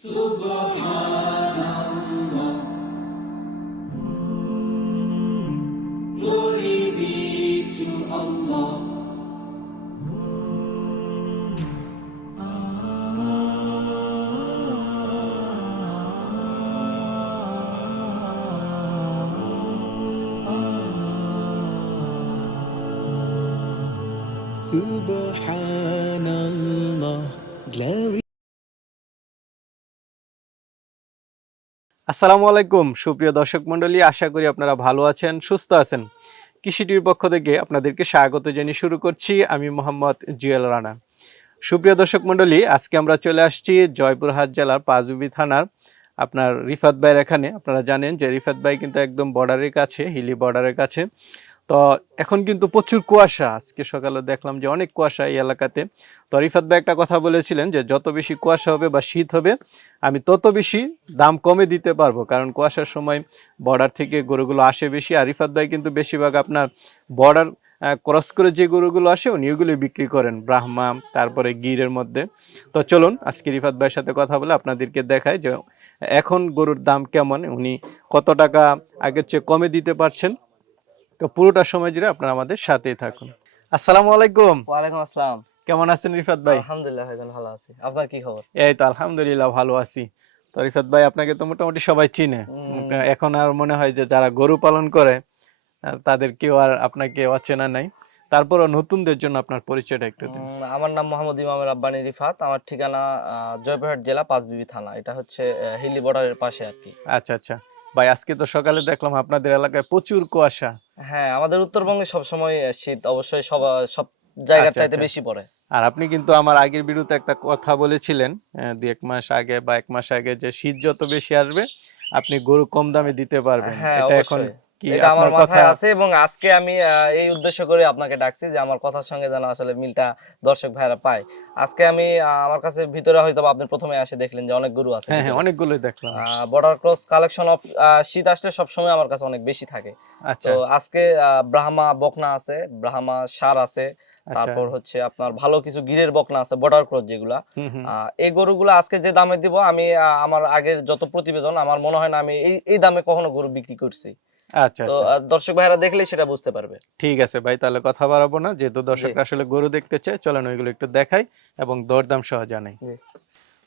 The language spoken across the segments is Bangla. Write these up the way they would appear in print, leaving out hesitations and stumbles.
Subhanallah, glory be to Allah. Subhanallah, glory. আসসালামু আলাইকুম সুপ্রিয় দর্শক মণ্ডলী, আশা করি আপনারা ভালো আছেন, সুস্থ আছেন। কৃষি টিভির পক্ষ থেকে আপনাদেরকে স্বাগত জানিয়ে শুরু করছি আমি মোহাম্মদ জুয়েল রানা। সুপ্রিয় দর্শক মণ্ডলী, আজকে আমরা চলে আসছি জয়পুরহাট জেলার পাঁচবিবি থানার আপনার রিফাত ভাইয়ের এখানে। আপনারা জানেন যে রিফাত ভাই কিন্তু একদম বর্ডারের কাছে, হিলি বর্ডারের কাছে। তো এখন কিন্তু প্রচুর কুয়াশা, আজকে সকালে দেখলাম যে অনেক কুয়াশা এই এলাকাতে। তো রিফাত ভাই একটা কথা বলেছিলেন যে যত বেশি কুয়াশা হবে বা শীত হবে আমি তত বেশি দাম কমে দিতে পারবো, কারণ কুয়াশার সময় বর্ডার থেকে গরুগুলো আসে বেশি। আর রিফাত ভাই কিন্তু বেশিরভাগ আপনার বর্ডার ক্রস করে যে গরুগুলো আসে উনি ওগুলো বিক্রি করেন, ব্রাহ্মা তারপরে গিরের মধ্যে। তো চলুন আজকে রিফাত ভাইয়ের সাথে কথা বলে আপনাদেরকে দেখায় যে এখন গরুর দাম কেমন, উনি কত টাকা আগের চেয়ে কমে দিতে পারছেন। তো পুরোটা সময় জুড়ে আপনারা আমাদের সাথেই থাকুন। আসসালামু আলাইকুম। ওয়ালাইকুম আসসালাম। কেমন আছেন রিফাত ভাই? আলহামদুলিল্লাহ ভাইজান ভালো আছি। আপনার কি খবর? এই তো আলহামদুলিল্লাহ ভালো আছি। তো রিফাত ভাই আপনাকে তো মোটামুটি সবাই চিনে। এখন আর মনে হয় যে যারা গরু পালন করে তাদের কেউ আর আপনাকে অচেনা নাই। তারপরও নতুনদের জন্য আপনার পরিচয়টা একটু দিন। আমার নাম মোহাম্মদ ইমাম রাব্বানী রিফাত। আমার ঠিকানা জয়পুরহাট জেলা পাঁচবিবি থানা। এটা হচ্ছে হিলি বর্ডারের পাশে আর কি। আচ্ছা আচ্ছা ভাই, আজকে তো সকালে দেখলাম আপনাদের এলাকায় প্রচুর কুয়াশা। হ্যাঁ, আমাদের উত্তরবঙ্গে সবসময় শীত অবশ্যই সব জায়গার আচ্ছা চাইতে আচ্ছা। বেশি পড়ে। আর আপনি কিন্তু আমার আগের ভিডিওতে একটা কথা বলেছিলেন, 2-1 মাস আগে বা 1 মাস আগে, যে শীত যত বেশি আসবে আপনি গরু কম দামে দিতে পারবেন। হ্যাঁ, এটা এখন অবশ্যই। কি এটা আমার আপনার কথা? মাথায় আছে এবং আজকে আমি এই উদ্দেশ্য করে আপনাকে ডাকছি যে আমার কথার সঙ্গে যেন আসলে মিলটা দর্শক ভাইরা পায়। আজকে আমি আমার কাছে ভিতরে হয়তো আপনি প্রথমে এসে দেখলেন যে অনেক গরু আছে হ্যাঁ হ্যাঁ, ভিতরে। অনেকগুলোই দেখলাম। বর্ডার ক্রস কালেকশন অফ শীত আসলে সবসময় আমার কাছে অনেক বেশি থাকে। তো আচ্ছা আজকে ব্রাহ্মা বকনা আছে, ব্রাহ্মা ষাঁড় আছে, আচ্ছা। তারপর হচ্ছে আপনার ভালো কিছু গিরের বকনা আছে, বর্ডার ক্রস যেগুলা। হুম হুম। এই গরুগুলো আজকে যে দামে দিব আমি আমার আগের যত প্রতিবেদন আমার মনে হয় না আমি এই দামে কখনো গরু বিক্রি করছি। আচ্ছা তো আচ্ছা, দর্শক ভাইরা দেখলেই সেটা বুঝতে পারবে। ঠিক আছে ভাই, তাহলে কথা বাড়াবো না, যেহেতু জি দর্শকরা আসলে গরু দেখতে চায়, চলেন ওইগুলো একটু দেখাই এবং দরদাম সহ জানাই। জি।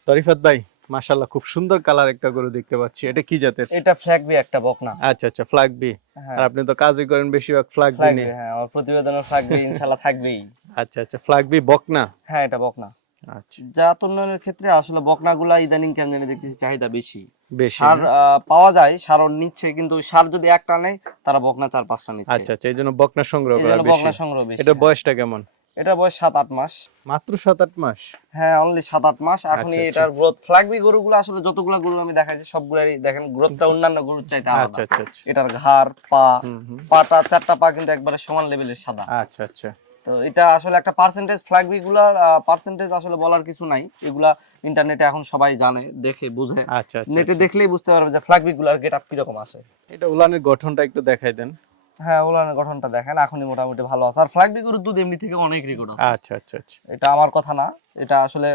তো রিফাত ভাই, মাশাআল্লাহ খুব সুন্দর কালার একটা গরু দেখতে পাচ্ছি, এটা কি জাতের? এটা ফ্ল্যাগবি একটা বকনা। আচ্ছা আচ্ছা, ফ্ল্যাগ বি। আর হ্যাঁ, আপনি তো কাজই করেন বেশিরভাগ ফ্ল্যাগ বি ফ্ল্যাগবি। নিয়ে। হ্যাঁ, আমার প্রতিবেদনে ফ্ল্যাগবি ইনশাআল্লাহ থাকবেই। আচ্ছা আচ্ছা, ফ্ল্যাগ বি বকনা। হ্যাঁ, এটা বকনা। আচ্ছা, জাত উন্নয়নের ক্ষেত্রে আসলে বকনাগুলা ইদানিং কেন জানি দেখতেছি চাহিদা বেশি। বেশি সার না? পাওয়া যায়, সারও নিচ্ছে, কিন্তু সার যদি একটা নেয় তারা বকনা 4-5টা নিচ্ছে। আচ্ছা আচ্ছা, এই জন্য বকনা সংগ্রহ এই করা জন্য বেশি। বকনা সংগ্রহ বেশি। এটার হ্যাঁ, বয়সটা কেমন? এটা বয়স 7-8 মাস। মাত্র 7-8 মাস? হ্যাঁ, অনলি 7-8 মাস। আচ্ছা এখনই আচ্ছা এটার গ্রোথ, ফ্ল্যাগবি গরুগুলো আসলে যতগুলা গরু আমি দেখাইছি সবগুলারই দেখেন গ্রোথটা অন্যান্য গরুর চাইতে আলাদা। আচ্ছা আচ্ছা আচ্ছা। এটার ঘাড়, পা, হুম হুম। পাটা 4টা পা কিন্তু একবারে সমান লেভেলের সাদা। আচ্ছা আচ্ছা তো এটা আসলে একটা পার্সেন্টেজ, ফ্ল্যাগবি গুলার পার্সেন্টেজ আসলে বলার কিছু নাই। এগুলা ইন্টারনেটে এখন সবাই জানে, দেখে বুঝে। আচ্ছা আচ্ছা নেটে আচ্ছা। দেখলেই বুঝতে পারবে যে ফ্ল্যাগবি গুলার গেটআপ কিরকম আসে। এটা উলানের গঠনটা একটু দেখাই দেন। হ্যাঁ, ওলানের গঠনটা দেখেন, এখনই মোটামুটি ভালো আছে। আর ফ্ল্যাগবি গরুর দুধ এমনি থেকে অনেক রেকর্ড আছে। আচ্ছা আচ্ছা আচ্ছা। এটা আমার কথা না, এটা আসলে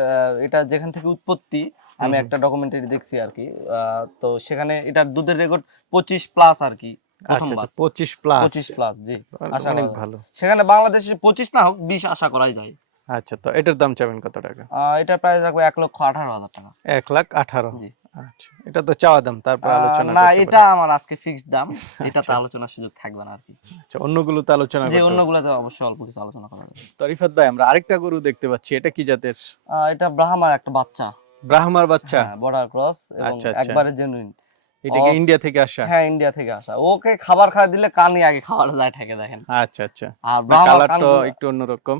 এটা যেখান থেকে উৎপত্তি হুম আমি হুম। একটা ডকুমেন্টারি দেখছি আর কি। তো সেখানে এটার দুধের রেকর্ড 25 প্লাস আর কি, আচ্ছা প্রথমবার আচ্ছা, 25 প্লাস। 25 প্লাস। জি, আশা অনেক করা যায়। ভালো। সেখানে বাংলাদেশে 25 না হোক, 20 আশা করাই যায়। আচ্ছা, তো এটার দাম চাবেন কত টাকা? এটার প্রাইস রাখবো 1,18,000 টাকা। 1,18,000। জি। আচ্ছা, এটা তো চাওয়া দাম, তারপর আলোচনা না, করতে এটা পারি। আমার আজকে ফিক্সড দাম। এটাতে আচ্ছা আলোচনার সুযোগ থাকবে না আর কি। আচ্ছা, অন্যগুলোতে আলোচনা যে করতে পারি। অন্যগুলোতে অবশ্যই অল্প কিছু আলোচনা করা যাবে। তো রিফাত ভাই, আমরা আরেকটা গরু দেখতে পাচ্ছি, এটা কি জাতের? এটা ব্রাহ্মার একটা বাচ্চা। ব্রাহ্মার বাচ্চা? হ্যাঁ, বর্ডার ক্রস এবং আচ্ছা আচ্ছা, একবারে জেনুইন। এটা কি ইন্ডিয়া থেকে আসা? হ্যাঁ, ইন্ডিয়া থেকে আসা। ওকে খাবার খাওয়া দিলে কানই আগে খাবার যায় ঠেকে দেখেন। আচ্ছা আচ্ছা। আর না, ব্রাহ্মার কালারটা কানগুলো একটু অন্যরকম।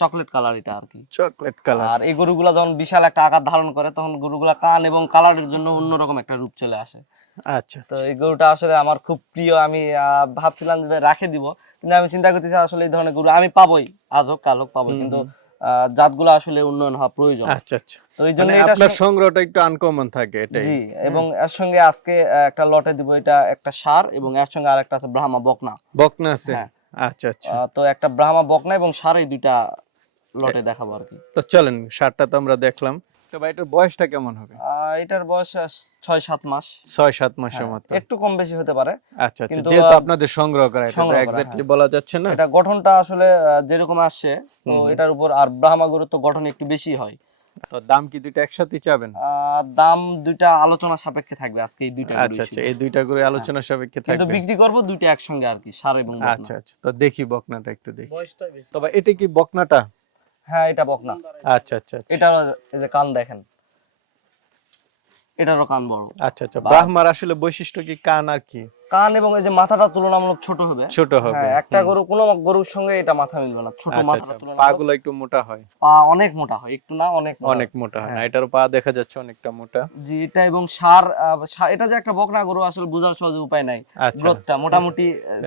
চকলেট কালার এটা আর কি। Chocolate colour. আর এই গরুগুলা যখন বিশাল একটা আকার ধারণ করে তখন গরুগুলা কান এবং কালারের জন্য অন্যরকম একটা রূপ চলে আসে। আচ্ছা তো আচ্ছা এই গরুটা আসলে আমার খুব প্রিয়। আমি ভাবছিলাম যে রাখে দিব, কিন্তু আমি চিন্তা করতেছি আসলে এই ধরনের গরু আমি পাবোই, আজ হোক কাল হোক পাবোই, হুম কিন্তু হুম। জাতগুলো আসলে উন্নয়ন হওয়া প্রয়োজন। আচ্ছা আচ্ছা, তো এই জন্য মানে এটা আপনার সংগ্রহটা একটু আনকমন থাকে এটাই। জি। হ্যাঁ, এবং এর সঙ্গে আজকে একটা লটে দিব, এটা একটা ষাঁড় এবং এর সঙ্গে আরেকটা আছে ব্রাহ্মা বকনা। বকনা আছে। হ্যাঁ। আচ্ছা আচ্ছা। তো একটা ব্রাহ্মা বকনা এবং ষাঁড়, এই দুইটা লটে দেখাবো আর কি। তো চলেন, সারটা তো আমরা দেখলাম, আচ্ছা ভাই, এটার বয়সটা কেমন হবে? এটার বয়স 6-7 মাস। 6-7 মাসের হ্যাঁ, মতো। একটু কম বেশি হতে পারে। আচ্ছা আচ্ছা, কিন্তু যেহেতু আপনাদের সংগ্রহ করা, এটা তো সংগ্রহ করা, এক্স্যাক্টলি হ্যাঁ। বলা যাচ্ছে না। এটা গঠনটা আসলে যেরকম আসছে, তো হুম হুম। এটার উপর আর ব্রাহ্মা গরুর তো গঠন একটু বেশি হয়। তো দাম কি দুইটা একসাথে চাবেন? দাম দুইটা আলোচনা সাপেক্ষে থাকবে আজকে এই দুইটা আচ্ছা গরুই আচ্ছা, শুধু। এই দুইটা করে হ্যাঁ, আলোচনা সাপেক্ষে কিন্তু থাকবে। বিক্রি করব দুইটা একসঙ্গে আর কি, ষাঁড় এবং বকনা। আচ্ছা আচ্ছা, তো দেখি বকনাটা একটু দেখি। তবে এটা কি বকনাটা? হ্যাঁ, এটা বকনা। আচ্ছা আচ্ছা আচ্ছা। এটার এই যে কান দেখেন, এটারও কান বড়। আচ্ছা আচ্ছা, বা ব্রাহ্মার আসলে বৈশিষ্ট্য কি কান আর কি? কান এবং এই যে মাথাটা তুলনামূলক ছোট হবে। ছোট হবে। হ্যাঁ, একটা গরু কোনো গরুর সঙ্গে এটা মাথা মিলবে না, ছোট আচ্ছা মাথাটা আচ্ছা, তুলনামূলক। পাগুলো একটু মোটা হয়। পা অনেক মোটা হয়, একটু না অনেক মোটা অনেক হয়। মোটা হয় না, হ্যাঁ এটারও পা দেখা যাচ্ছে অনেকটা মোটা। জি, এটা এবং ষাঁড় এটা যে একটা বকনা গরু আসলে বোঝার সহজ উপায় নাই। আচ্ছা, গ্রোথটা মোটামুটি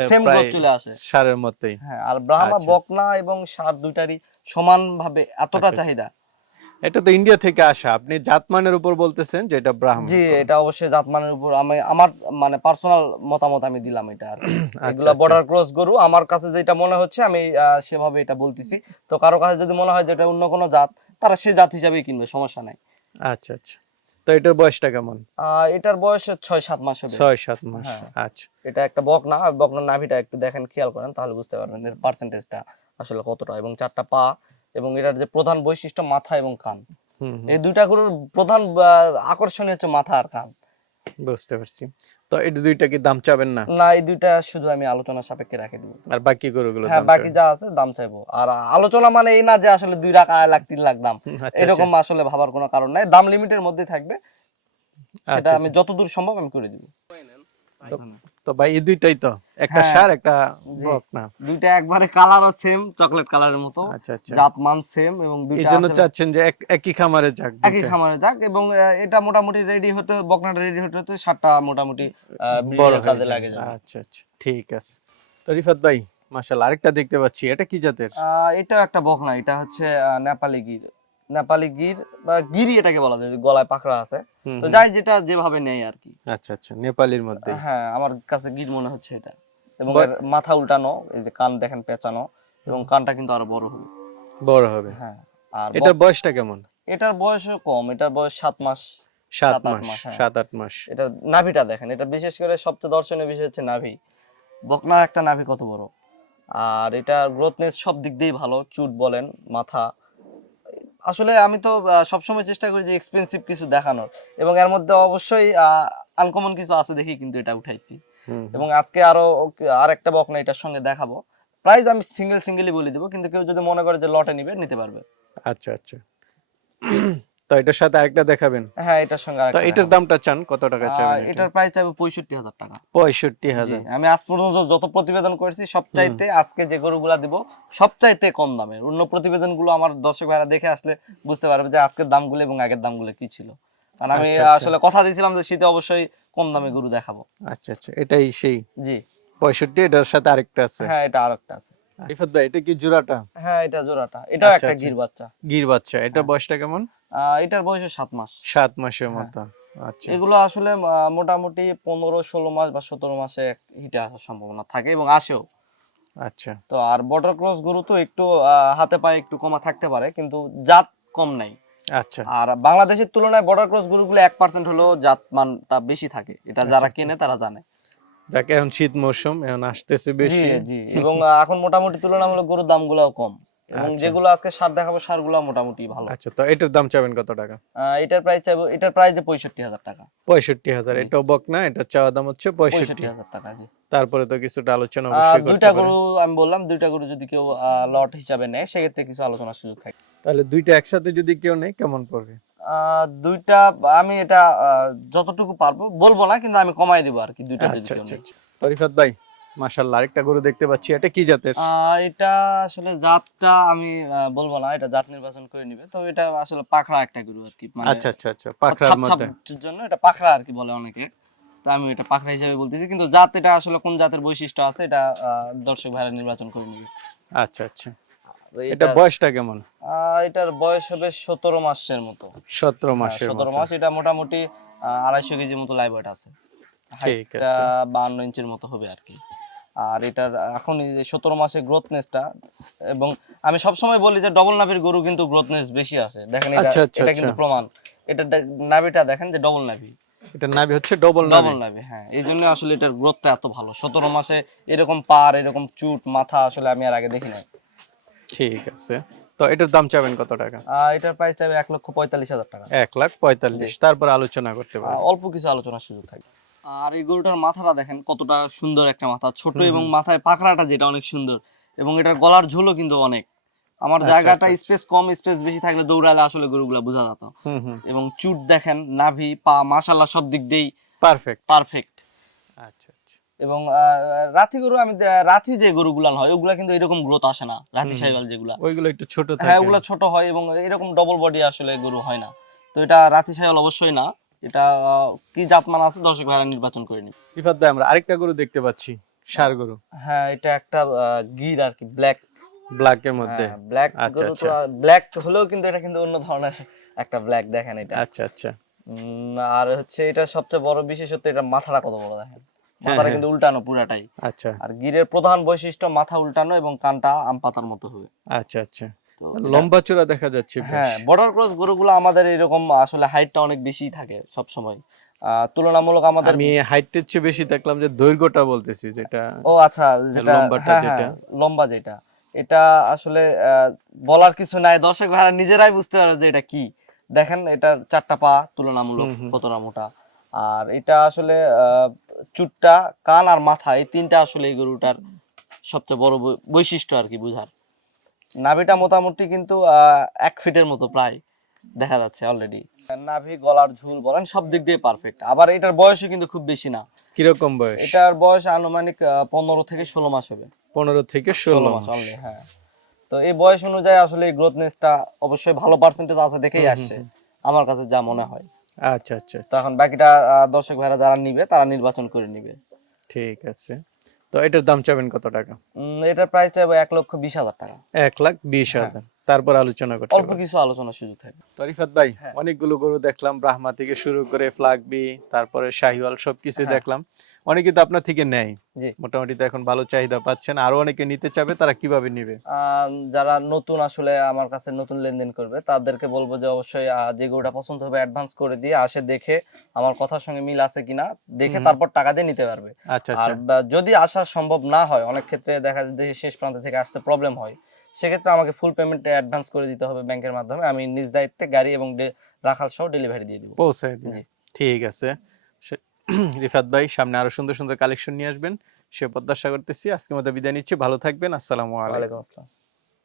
সেম প্রায় গ্রোথ চলে আসে। ষাঁড়ের মতোই। হ্যাঁ, আর ব্রাহ্মা আচ্ছা, বকনা এবং ষাঁড় দুইটারই সমানভাবে এতটা আচ্ছা আচ্ছা। চাহিদা। এটা তো ইন্ডিয়া থেকে আসা, আপনি জাতমানের উপর বলতেছেন যে এটা ব্রাহ্মা। জি, এটা অবশ্যই জাতমানের উপর আমি আমার মানে পার্সোনাল মতামত আমি দিলাম এটা আর কি। আচ্ছা এগুলা আচ্ছা বর্ডার ক্রস গরু, আমার কাছে যেটা মনে হচ্ছে আমি সেভাবে এটা বলতেছি। তো কারো কাছে যদি মনে হয় যে এটা অন্য কোনো জাত, তারা সে জাত হিসাবেই কিনবে, সমস্যা নাই। আচ্ছা আচ্ছা। তো এটার বয়সটা কেমন? এটার বয়স 6-7 মাস হবে। 6-7 মাস। হ্যাঁ, আচ্ছা। এটা একটা বকনা, আর বকনার নাভিটা একটু দেখেন, খেয়াল করেন তাহলে বুঝতে পারবেন এর পার্সেন্টেজটা আসলে কতটা। এবং চারটা পা, এবং এটার যে প্রধান বৈশিষ্ট্য মাথা এবং কান। হুম হুম, এই দুইটা গরুর প্রধান আকর্ষণই হচ্ছে মাথা আর কান। বুঝতে পারছি। তো এটা দুইটা কি দাম চাবেন না? না, এই দুইটা শুধু আমি আলোচনা সাপেক্ষে রাখে দিব। আর বাকি গরুগুলোর হ্যাঁ, দাম বাকি চাবেন? যা আছে দাম চাইবো। আর আলোচনা মানে এই না যে আসলে 2 লাখ, 2.5 লাখ, 3 লাখ দাম, আচ্ছা আচ্ছা। এরকম আসলে ভাবার কোনো কারণ নাই। দাম লিমিটের মধ্যে থাকবে, সেটা আচ্ছা আমি আচ্ছা। যতদূর সম্ভব আমি করে দিব। তো তো ভাই এই দুইটাই তো, একটা হ্যাঁ ষাঁড় একটা জি, বকনা। দুইটা একবারে কালারও সেম, চকলেট কালারের মতো, আচ্ছা আচ্ছা, জাতমান সেম, এবং এই দুইটা জন্য আসলে চাচ্ছেন যে একই খামারে যাক একই দুইটা, খামারে যাক। এবং এটা মোটামুটি রেডি হতে, বকনাটা রেডি হতে হতে সাতটা মোটামুটি ব্রিডিং বড় এর হয়ে কাজে যায়। লাগে যাবে। আচ্ছা আচ্ছা, ঠিক আছে। তো রিফাত ভাই, মাশাআল্লাহ, আরেকটা দেখতে পাচ্ছি, এটা কি জাতের? এটাও একটা বকনা, এটা হচ্ছে নেপালি গির। নেপালি গির বা গিরি এটাকে বলা যায়, গলায় পাকড়া আছে। হুম তো হুম। যাই যেটা যেভাবে নেয় আর কি। আচ্ছা আচ্ছা, নেপালির মধ্যেই। হ্যাঁ, আমার কাছে গির মনে হচ্ছে এটা। এবং এর বয়- মাথা উল্টানো, এই যে কান দেখেন পেঁচানো, এবং হুম, কানটা কিন্তু আরো বড় হবে। বড় হবে। হ্যাঁ, আর এটার বয়সটা কেমন? এটার বয়সও কম, এটার বয়স 7 মাস, 7 7-8 মাস, মাস। হ্যাঁ, 7-8 মাস। এটা নাভিটা দেখেন, এটা বিশেষ করে সবচেয়ে দর্শনীয় বিষয় হচ্ছে নাভি। বকনার একটা নাভি কত বড়। আর এটা গ্রোথনেস সব দিক দিয়েই ভালো, চুট বলেন, মাথা। আসলে আমি তো সবসময় চেষ্টা করি যে এক্সপেন্সিভ কিছু দেখানোর, এবং এর মধ্যে অবশ্যই আনকমন কিছু আছে দেখি কিন্তু এটা উঠাইছি। হুম হুম। এবং আজকে আরো আর একটা বকনা এটার সঙ্গে দেখাবো। প্রাইস আমি সিঙ্গেলি বলে দিব, কিন্তু কেউ যদি মনে করে যে লটে নিবে, নিতে পারবে। আচ্ছা আচ্ছা। তো এটার সাথে আরেকটা দেখাবেন? হ্যাঁ, এটার সঙ্গে তো আরেকটা এটার দেখাবো। দামটা চান কত টাকা চাবেন এটা? এটার প্রাইস চাইবো 65,000 টাকা। 65,000। জি, আমি আজ পর্যন্ত যত প্রতিবেদন করেছি হুম। সবচাইতে আজকে যে গরুগুলা দিব সবচাইতে কম দামে। অন্য প্রতিবেদনগুলো আমার দর্শক ভাইরা দেখে আসলে বুঝতে পারবে যে আজকের দামগুলো এবং আগের দামগুলো কি ছিল। কারণ আমি আচ্ছা আচ্ছা আসলে কথা দিয়েছিলাম যে শীতে অবশ্যই কম দামে গরু দেখাবো। আচ্ছা আচ্ছা, এটাই সেই জি, 65, এটার সাথে আরেকটা আছে। হ্যাঁ, এটা আরেকটা আছে। রিফাত ভাই, এটা কি জোড়াটা? হ্যাঁ, এটা জোড়াটা, এটাও আচ্ছা একটা আচ্ছা, গির বাচ্চা। গির বাচ্চা, এটার হ্যাঁ, বয়সটা কেমন? এটার বয়স 7 মাস। 7 মাসের হ্যাঁ, মতো। আচ্ছা এগুলো আসলে মোটামুটি 15-16 মাস বা 17 মাসে হিটে আসার সম্ভাবনা থাকে এবং আসেও। আচ্ছা তো আর বর্ডার ক্রস গরু তো একটু হাতে পায়ে একটু কমা থাকতে পারে, কিন্তু জাত কম নাই। আচ্ছা আর বাংলাদেশের তুলনায় বর্ডার ক্রস গরুগুলো 1% হলেও জাত মানটা বেশি থাকে, এটা আচ্ছা যারা আচ্ছা, কেনে তারা জানে। যাকে এখন শীত মৌসুম এখন আসতেছে জি বেশি। জি, এবং এখন মোটামুটি তুলনামূলক গরুর দামগুলোও কম, এবং আচ্ছা যেগুলো আজকে সার দেখাবো সারগুলো মোটামুটি ভালো। আচ্ছা, তো এটার দাম চাবেন কত টাকা? এটার প্রাইস চাইবো, এটার প্রাইস যে 65,000 টাকা। 65,000, জি, এটাও বকনা, এটা চাওয়া দাম হচ্ছে 65। 65,000 টাকা। জি, তারপরে তো কিছুটা আলোচনা অবশ্যই করতে দুইটা পারে। গরু আমি বললাম, দুইটা গরু যদি কেউ লট হিসাবে নেয় সেক্ষেত্রে কিছু আলোচনার সুযোগ থাকে। তাহলে দুইটা একসাথে যদি কেউ নেয় কেমন পড়বে? দুইটা আমি এটা যতটুকু পারবো বলবো না, কিন্তু আমি কমাই দিব আর কি, দুইটা যদি আচ্ছা কেউ আচ্ছা নেই। আচ্ছা। তো রিফাত ভাই, মাশাআল্লাহ, আরেকটা গরু দেখতে পাচ্ছি, এটা কি জাতের? এটা আসলে জাতটা আমি বলবো না, এটা জাত নির্বাচন করে নিবে। তো এটা আসলে পাখরা একটা গরু আর কি, মানে আচ্ছা আচ্ছা আচ্ছা, পাখরার ছাপ মধ্যে। ছাপের জন্য এটা পাখরা আর কি বলে অনেকে। তো আমি এটা পাখরা হিসেবে বলতেছি, কিন্তু জাত এটা আসলে কোন জাতের বৈশিষ্ট্য আছে এটা দর্শক ভাইরা নির্বাচন করে নিবে। আচ্ছা আচ্ছা, তো এটা বয়সটা কেমন? এটার বয়স হবে 17 মাসের মতো। 17 হ্যাঁ, মাসের 17 মতো। মাস। এটা মোটামুটি 250 কেজির মতো লাইভ ওয়েট আছে। ঠিক হাইটটা আছে। 52 ইঞ্চির মতো হবে আর কি। আর এটার এখন এই যে 17 মাসে গ্রোথনেসটা, এবং আমি সবসময় বলি যে ডবল নাভির গরু কিন্তু গ্রোথনেস বেশি আসে। দেখেন এটা আচ্ছা আচ্ছা এটা আচ্ছা, কিন্তু প্রমাণ। এটা নাভিটা দেখেন যে ডবল নাভি, এটা নাভি হচ্ছে ডবল ডবল নাভি। নাভি, হ্যাঁ, এই জন্য আসলে এটার গ্রোথটা এত ভালো। 17 মাসে এরকম পার, এরকম চুট, মাথা আসলে আমি আর আগে দেখি নাই। ঠিক আছে, তো এটার দাম চাবেন কত টাকা? এটার প্রাইস চাবে 1,45,000 টাকা। 1,45,000, তারপর আলোচনা করতে পারবেন। অল্প কিছু আলোচনার সুযোগ থাকবে। আর এই গরুটার মাথাটা দেখেন কতটা সুন্দর একটা মাথা, ছোট এবং মাথায় পাখরাটা যেটা অনেক সুন্দর, এবং এটার গলার ঝোলও কিন্তু অনেক। আমার আচ্ছা, জায়গাটা আচ্ছা, আচ্ছা। স্পেস কম, স্পেস বেশি থাকলে দৌড়ালে আসলে গরুগুলা বোঝা যেত। হুম হুম, এবং চুট দেখেন, নাভি, পা, মাশাআল্লাহ সব দিক দিয়েই পারফেক্ট। পারফেক্ট। আচ্ছা আচ্ছা, এবং রাথি গরু রাথি যে গরুগুলা হয় ওগুলা কিন্তু এরকম গ্রোথ আসে না, রাথি সাইওয়াল যেগুলা, ওইগুলো একটু ছোট হ্যাঁ থাকে। ওগুলা ছোট হয় এবং এরকম ডবল বডি আসলে গরু হয় না। তো এটা রাথি সাইওয়াল অবশ্যই না। এটা কি জাতমান আছে দর্শক ভাইরা নির্বাচন করে নিবে। রিফাত ভাই, আমরা আরেকটা গরু দেখতে পাচ্ছি, ষাঁড় গরু, হ্যাঁ, এটা একটা গির আর কি, ব্ল্যাক। ব্ল্যাকের মধ্যে। হ্যাঁ, ব্ল্যাক আচ্ছা গরু তো আচ্ছা ব্ল্যাক হলেও কিন্তু এটা কিন্তু অন্য ধরনের একটা ব্ল্যাক, দেখেন এটা। আচ্ছা আচ্ছা, আর হচ্ছে এটা সবচেয়ে বড় বিশেষত্ব, এটা মাথাটা কত বড় দেখেন, হ্যাঁ মাথাটা হ্যাঁ, কিন্তু উল্টানো পুরাটাই। আচ্ছা আর গিরের প্রধান বৈশিষ্ট্য মাথা উল্টানো এবং কানটা আম পাতার মতো হবে। আচ্ছা আচ্ছা, তো লম্বা চূড়া দেখা যাচ্ছে বেশ। হ্যাঁ, বর্ডার ক্রস গরুগুলো আমাদের এরকম আসলে হাইটটা অনেক বেশি থাকে সব সময়, তুলনামূলক আমাদের। আমি হাইটের চেয়ে বেশি দেখলাম যে দৈর্ঘ্যটা বলতেছি, যেটা ও আচ্ছা, যেটা, লম্বাটা হ্যাঁ যেটা। হ্যাঁ, লম্বা যেটা, এটা আসলে বলার কিছু নাই, দর্শক ভাইরা নিজেরাই বুঝতে পারে যে এটা কি। দেখেন এটার 4টা পা তুলনামূলক হুম, কতটা মোটা। আর এটা আসলে চুটটা, কান আর মাথা, এই তিনটা আসলে এই গরুটার সবচেয়ে বড় বৈশিষ্ট্য আর কি বুঝার। নাভিটা মোটামুটি কিন্তু 1 ফিটের মতো প্রায় দেখা যাচ্ছে অলরেডি। নাভি, গলার ঝুল বলেন সব দিক দিয়ে পারফেক্ট। আবার এটার বয়সও কিন্তু খুব বেশি না। কিরকম বয়স? এটার বয়স আনুমানিক 15 থেকে 16 মাস হবে। 15 থেকে 16 16 মাস মাস। অনলি, হ্যাঁ। তো এই বয়স অনুযায়ী আসলে এই গ্রোথনেসটা অবশ্যই ভালো পার্সেন্টেজ আছে দেখেই হুম হুম আসছে হুম, আমার কাছে যা মনে হয়। আচ্ছা আচ্ছা তো আচ্ছা, এখন বাকিটা দর্শক ভাইরা যারা নিবে তারা নির্বাচন করে নিবে। ঠিক আছে। তো এটার দাম চাবেন কত টাকা? এটার প্রাইস চাইবো 1,20,000 টাকা। 1,20,000, হ্যাঁ, তারপর আলোচনা করতে অল্প পারবেন। কিছু আলোচনার সুযোগ থাকবে। তো রিফাত ভাই, হ্যাঁ অনেকগুলো গরু দেখলাম, ব্রাহ্মা থেকে শুরু করে ফ্লাগবি, তারপরে শাহিওয়াল, সবকিছু হ্যাঁ, দেখলাম। অনেকে তো আপনার থেকে নেয়, জি। মোটামুটি তো এখন ভালো চাহিদা পাচ্ছেন। আরো অনেকে নিতে চাবে, তারা কিভাবে নিবে? যারা নতুন আসলে আমার কাছে নতুন লেনদেন করবে তাদেরকে বলবো যে অবশ্যই যে গরুটা পছন্দ হবে অ্যাডভান্স করে দিয়ে আসে, দেখে আমার কথার সঙ্গে মিল আছে কিনা দেখে হুম, তারপর টাকা দিয়ে নিতে পারবে। আচ্ছা আর আচ্ছা, যদি আসা সম্ভব না হয়, অনেক ক্ষেত্রে দেখা যায় দেশের শেষ প্রান্ত থেকে আসতে প্রবলেম হয়, সেক্ষেত্রে আমাকে ফুল পেমেন্ট অ্যাডভান্স করে দিতে হবে ব্যাংকের মাধ্যমে। আমি নিজ দায়িত্বে গাড়ি এবং রাখাল সহ ডেলিভারি দিয়ে দিব। পৌঁছায় দিবেন। জি, ঠিক আছে। সে- রিফাত ভাই, সামনে আরো সুন্দর সুন্দর কালেকশন নিয়ে আসবেন, সে প্রত্যাশা করতেছি। আজকের মতো বিদায় নিচ্ছি, ভালো থাকবেন, আসসালামু আলাইকুম। ওয়ালাইকুম আসসালাম।